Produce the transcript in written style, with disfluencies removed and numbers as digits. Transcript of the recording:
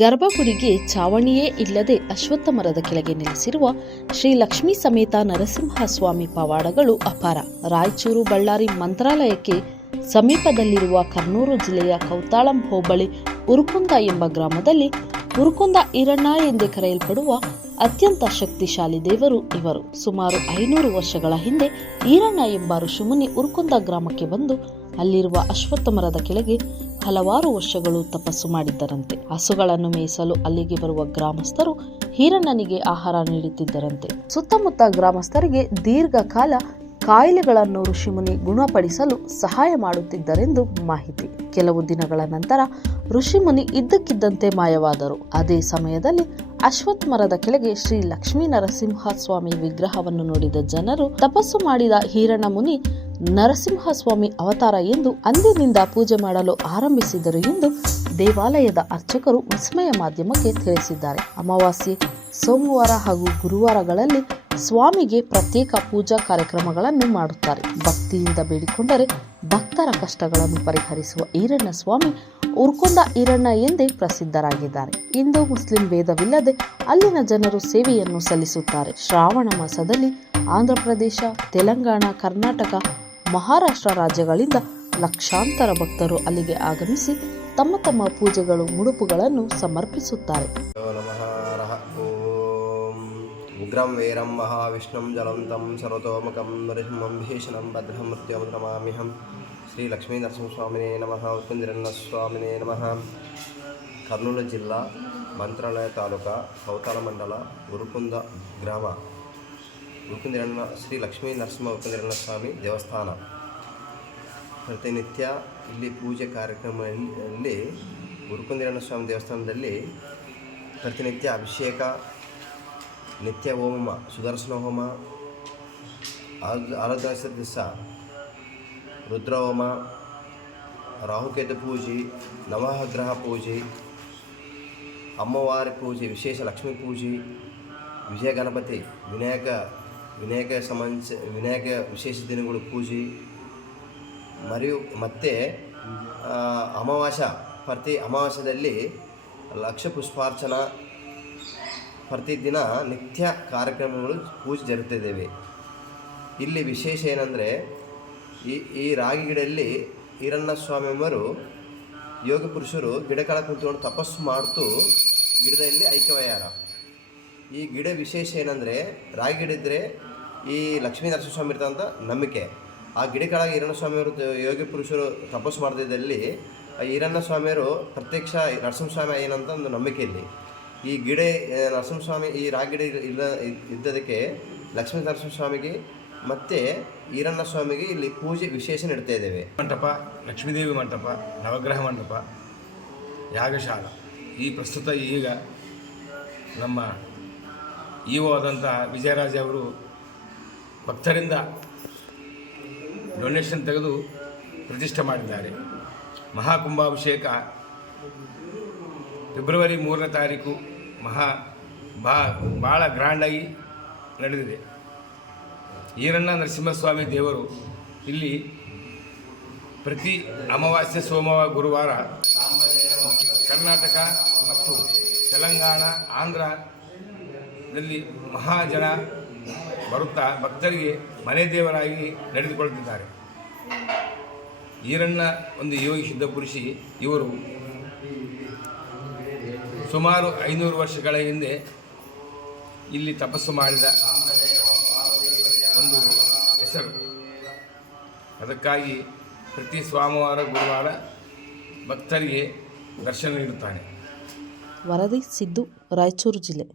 ಗರ್ಭಗುಡಿಗೆ ಚಾವಣಿಯೇ ಇಲ್ಲದೆ ಅಶ್ವತ್ಥ ಮರದ ಕೆಳಗೆ ನೆಲೆಸಿರುವ ಶ್ರೀ ಲಕ್ಷ್ಮೀ ಸಮೇತ ನರಸಿಂಹಸ್ವಾಮಿ ಪವಾಡಗಳು ಅಪಾರ. ರಾಯಚೂರು ಬಳ್ಳಾರಿ ಮಂತ್ರಾಲಯಕ್ಕೆ ಸಮೀಪದಲ್ಲಿರುವ ಕರ್ನೂಲು ಜಿಲ್ಲೆಯ ಕೌತಾಳಂ ಹೋಬಳಿ ಉರುಕುಂದ ಎಂಬ ಗ್ರಾಮದಲ್ಲಿ ಉರುಕುಂದ ಈರಣ್ಣ ಎಂದೇ ಕರೆಯಲ್ಪಡುವ ಅತ್ಯಂತ ಶಕ್ತಿಶಾಲಿ ದೇವರು ಇವರು. ಸುಮಾರು 500 ವರ್ಷಗಳ ಹಿಂದೆ ಈರಣ್ಣ ಎಂಬ ಋಷಿಮುನಿ ಉರುಕುಂದ ಗ್ರಾಮಕ್ಕೆ ಬಂದು ಅಲ್ಲಿರುವ ಅಶ್ವತ್ಥ ಮರದ ಕೆಳಗೆ ಹಲವಾರು ವರ್ಷಗಳು ತಪಸ್ಸು ಮಾಡಿದ್ದರಂತೆ. ಹಸುಗಳನ್ನು ಮೇಯಿಸಲು ಅಲ್ಲಿಗೆ ಬರುವ ಗ್ರಾಮಸ್ಥರು ಈರಣ್ಣನಿಗೆ ಆಹಾರ ನೀಡುತ್ತಿದ್ದರಂತೆ. ಸುತ್ತಮುತ್ತ ಗ್ರಾಮಸ್ಥರಿಗೆ ದೀರ್ಘಕಾಲ ಕಾಯಿಲೆಗಳನ್ನು ಋಷಿಮುನಿ ಗುಣಪಡಿಸಲು ಸಹಾಯ ಮಾಡುತ್ತಿದ್ದರೆಂದು ಮಾಹಿತಿ. ಕೆಲವು ದಿನಗಳ ನಂತರ ಋಷಿಮುನಿ ಇದ್ದಕ್ಕಿದ್ದಂತೆ ಮಾಯವಾದರು. ಅದೇ ಸಮಯದಲ್ಲಿ ಅಶ್ವತ್ಥ ಮರದ ಕೆಳಗೆ ಶ್ರೀ ಲಕ್ಷ್ಮೀ ನರಸಿಂಹಸ್ವಾಮಿ ವಿಗ್ರಹವನ್ನು ನೋಡಿದ ಜನರು ತಪಸ್ಸು ಮಾಡಿದ ಈರಣ್ಣ ಮುನಿ ನರಸಿಂಹಸ್ವಾಮಿ ಅವತಾರ ಎಂದು ಅಂದಿನಿಂದ ಪೂಜೆ ಮಾಡಲು ಆರಂಭಿಸಿದರು ಎಂದು ದೇವಾಲಯದ ಅರ್ಚಕರು ವಿಸ್ಮಯ ಮಾಧ್ಯಮಕ್ಕೆ ತಿಳಿಸಿದ್ದಾರೆ. ಅಮಾವಾಸ್ಯೆ, ಸೋಮವಾರ ಹಾಗೂ ಗುರುವಾರಗಳಲ್ಲಿ ಸ್ವಾಮಿಗೆ ಪ್ರತ್ಯೇಕ ಪೂಜಾ ಕಾರ್ಯಕ್ರಮಗಳನ್ನು ಮಾಡುತ್ತಾರೆ. ಭಕ್ತಿಯಿಂದ ಬೇಡಿಕೊಂಡರೆ ಭಕ್ತರ ಕಷ್ಟಗಳನ್ನು ಪರಿಹರಿಸುವ ಈರಣ್ಣ ಸ್ವಾಮಿ ಉರುಕುಂದ ಈರಣ್ಣ ಎಂದೇ ಪ್ರಸಿದ್ಧರಾಗಿದ್ದಾರೆ. ಹಿಂದೂ ಮುಸ್ಲಿಂ ಭೇದವಿಲ್ಲದೆ ಅಲ್ಲಿನ ಜನರು ಸೇವೆಯನ್ನು ಸಲ್ಲಿಸುತ್ತಾರೆ. ಶ್ರಾವಣ ಮಾಸದಲ್ಲಿ ಆಂಧ್ರಪ್ರದೇಶ, ತೆಲಂಗಾಣ, ಕರ್ನಾಟಕ, ಮಹಾರಾಷ್ಟ್ರ ರಾಜ್ಯಗಳಿಂದ ಲಕ್ಷಾಂತರ ಭಕ್ತರು ಅಲ್ಲಿಗೆ ಆಗಮಿಸಿ ತಮ್ಮ ತಮ್ಮ ಪೂಜೆಗಳು, ಮುಡುಪುಗಳನ್ನು ಸಮರ್ಪಿಸುತ್ತಾರೆ. ಉಗ್ರಂ ವೀರಂ ಮಹಾವಿಷ್ಣುಂ ಜಲಂತಂ ಸರ್ವತೋಮುಖಂ ನರಸಿಂಹಂ ಭೀಷಣಂ ಭದ್ರಂ ಮೃತ್ಯುಂ ನಮಾಮ್ಯಹಂ. ಶ್ರೀ ಲಕ್ಷ್ಮೀ ನರಸಿಂಹಸ್ವಾಮಿನೇ ನಮಃ. ಉರುಕುಂದಿರಣ್ಣ ನಮಃ. ಕರ್ನೂಲು ಜಿಲ್ಲಾ, ಮಂತ್ರಾಲಯ ತಾಲೂಕಾ, ಕೌತಾಳ ಮಂಡಲ, ಉರುಕುಂದ ಗ್ರಾಮ, ಉರುಕುಂದಿರಣ್ಣ ಶ್ರೀ ಲಕ್ಷ್ಮೀ ನರಸಿಂಹ ಉರುಕುಂದಿರಣ್ಣ ಸ್ವಾಮಿ ದೇವಸ್ಥಾನ. ಪ್ರತಿನಿತ್ಯ ಇಲ್ಲಿ ಪೂಜೆ ಕಾರ್ಯಕ್ರಮದಲ್ಲಿ ಉರುಕುಂದಿರಣ್ಣ ಸ್ವಾಮಿ ದೇವಸ್ಥಾನದಲ್ಲಿ ಪ್ರತಿನಿತ್ಯ ಅಭಿಷೇಕ, ನಿತ್ಯ ಹೋಮ, ಸುದರ್ಶನ ಹೋಮ, ಆರಾಧನಾ ದಿವಸ ರುದ್ರಹೋಮ, ರಾಹುಕೇತು ಪೂಜೆ, ನವಗ್ರಹ ಪೂಜೆ, ಅಮ್ಮವಾರಿ ಪೂಜೆ, ವಿಶೇಷ ಲಕ್ಷ್ಮೀ ಪೂಜೆ, ವಿಜಯ ಗಣಪತಿ, ವಿನಾಯಕ ವಿಶೇಷ ದಿನಗಳು ಪೂಜೆ, ಮತ್ತು ಪ್ರತಿ ಅಮಾವಾಸ್ಯದಲ್ಲಿ ಲಕ್ಷ ಪುಷ್ಪಾರ್ಚನಾ, ಪ್ರತಿದಿನ ನಿತ್ಯ ಕಾರ್ಯಕ್ರಮಗಳು ಪೂಜೆ ಜರುಗುತ್ತಿದ್ದೇವೆ. ಇಲ್ಲಿ ವಿಶೇಷ ಏನಂದರೆ ಈ ರಾಗಿ ಗಿಡದಲ್ಲಿ ಈರಣ್ಣ ಸ್ವಾಮಿಯವರು ಯೋಗ ಪುರುಷರು ಗಿಡ ಕೆಳಗೆ ಕುಂತ್ಕೊಂಡು ತಪಸ್ಸು ಮಾಡ್ತು ಗಿಡದಲ್ಲಿ ಐಕ್ಯವ್ಯಾರ. ಈ ಗಿಡ ವಿಶೇಷ ಏನಂದರೆ ರಾಗಿ ಗಿಡ ಇದ್ದರೆ ಈ ಲಕ್ಷ್ಮೀ ನರಸಿಂಹಸ್ವಾಮಿ ಇರ್ತಂತ ನಂಬಿಕೆ. ಆ ಗಿಡ ಕೆಳಗೆ ಈರಣ್ಣ ಸ್ವಾಮಿಯವರು ಯೋಗಿ ಪುರುಷರು ತಪಸ್ಸು ಮಾಡಿದಲ್ಲಿ ಈರಣ್ಣ ಸ್ವಾಮಿಯವರು ಪ್ರತ್ಯಕ್ಷ ನರಸಿಂಹಸ್ವಾಮಿ ಏನಂತ ಒಂದು ನಂಬಿಕೆ ಇಲ್ಲಿ. ಈ ಗಿಡ ನರಸಿಂಹಸ್ವಾಮಿ ಈ ರಾಗಿ ಗಿಡ ಇದ್ದದಕ್ಕೆ ಲಕ್ಷ್ಮೀ ನರಸಿಂಹಸ್ವಾಮಿಗೆ ಮತ್ತು ಈರಣ್ಣ ಸ್ವಾಮಿಗೆ ಇಲ್ಲಿ ಪೂಜೆ ವಿಶೇಷ ನೀಡ್ತಾ ಇದ್ದೇವೆ. ಮಂಟಪ, ಲಕ್ಷ್ಮೀದೇವಿ ಮಂಟಪ, ನವಗ್ರಹ ಮಂಟಪ, ಯಾಗಶಾಲ. ಈ ಪ್ರಸ್ತುತ ಈಗ ನಮ್ಮ ಇಒ ಆದಂಥ ವಿಜಯರಾಜ್ ಅವರು ಭಕ್ತರಿಂದ ಡೊನೇಷನ್ ತೆಗೆದು ಪ್ರತಿಷ್ಠೆ ಮಾಡಿದ್ದಾರೆ. ಮಹಾಕುಂಭಾಭಿಷೇಕ ಫೆಬ್ರವರಿ 3ನೇ ತಾರೀಕು ಭಾಳ ಗ್ರ್ಯಾಂಡಾಗಿ ನಡೆದಿದೆ. ಈರಣ್ಣ ನರಸಿಂಹಸ್ವಾಮಿ ದೇವರು ಇಲ್ಲಿ ಪ್ರತಿ ಅಮಾವಾಸ್ಯೆ, ಸೋಮವಾರ, ಗುರುವಾರ ಕರ್ನಾಟಕ ಮತ್ತು ತೆಲಂಗಾಣ, ಆಂಧ್ರದಲ್ಲಿ ಮಹಾಜನ ಬರುತ್ತಾ ಭಕ್ತರಿಗೆ ಮನೆ ದೇವರಾಗಿ ನಡೆದುಕೊಳ್ಳುತ್ತಿದ್ದಾರೆ. ಈರಣ್ಣ ಒಂದು ಯೋಗಿ ಸಿದ್ಧ ಪುರುಷಿ. ಇವರು ಸುಮಾರು 500 ವರ್ಷಗಳ ಹಿಂದೆ ಇಲ್ಲಿ ತಪಸ್ಸು ಮಾಡಿದ ಒಂದು ಹೆಸರು. ಅದಕ್ಕಾಗಿ ಪ್ರತಿ ಸೋಮವಾರ, ಗುರುವಾರ ಭಕ್ತರಿಗೆ ದರ್ಶನ ನೀಡುತ್ತಾನೆ. ವರದಿ ಸಿದ್ದು, ರಾಯಚೂರು ಜಿಲ್ಲೆ.